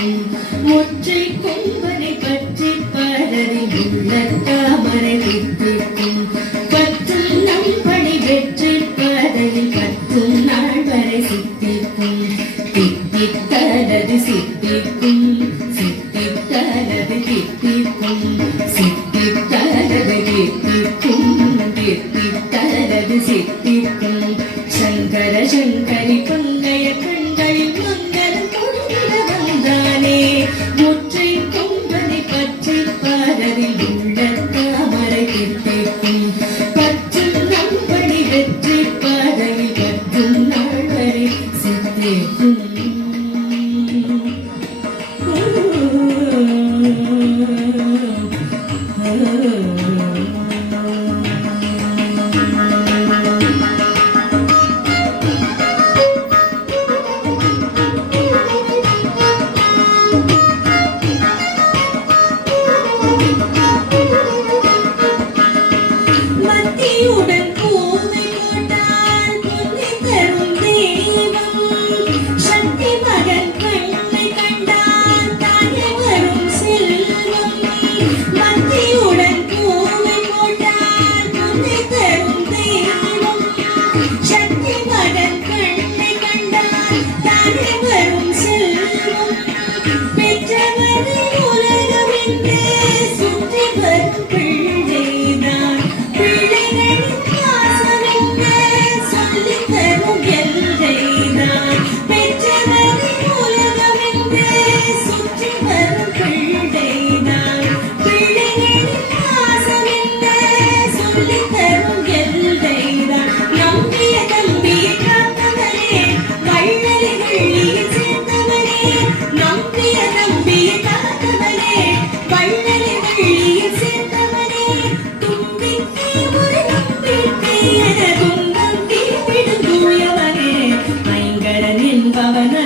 தித்திக்கும் ஒற்றை கொம்பனை பற்றி பலரில் உள்ள தாமரை தித்திக்கும் பற்றும் நம்பணி வெற்றி பதையில் பற்றும் நாள் வரை சித்திக்கும் தித்தித்தனது சித்திக்கும் சித்தித்தனது தித்திக்கும் சித்தித்தனது தித்திக்கும் தித்தித்தனது சித்திக்கும் சங்கர சங்கரி பொங்கைய கண்களில் மங்களம் கொடுத்திட வந்தானே ஒற்றை கொம்பனை பற்றி பாரதில் உள்ள தாமரை தித்திக்கும் பற்றும் நம்பணி வெற்றி பாதையில் பற்றும் நாள் வரை சித்திக்கும் மத்தியுடன் பூவை போட்டால் பொங்கி தரும் தெய்வம் சக்தி மகன் கண்ணை கண்டால் தானே வரும் செல்வம் மத்தியுடன் பூவை போட்டால் பொங்கி தரும் தெய்வம் சக்தி மகன் கண்ணை கண்டால் தானே வரும் செல்வம் பெற்றவரை உலகமென்றே சுற்றி வரும் பிள்ளைதான் பிள்ளைகளின் பாசமென்றே சொல்லித் தரும் எல்லைதான் பெற்றவரை உலகமென்றே சுற்றி வரும் பிள்ளைதான் பிள்ளைகளின் பாசமென்றே சொல்லித் தரும் எல்லைதான் நம்பிய தம்பியை காத்தவனே வள்ளலை வள்ளியில் சேர்த்தவனே நம்பிய தம்பியை காத்தவனே வள்ளலை வள்ளியில் சேர்த்தவனே தும்பிக்கை ஒரு நம்பிக்கை என துன்பம் தீர்த்திடும் தூயவனே ஐங்கரன் என்பவன்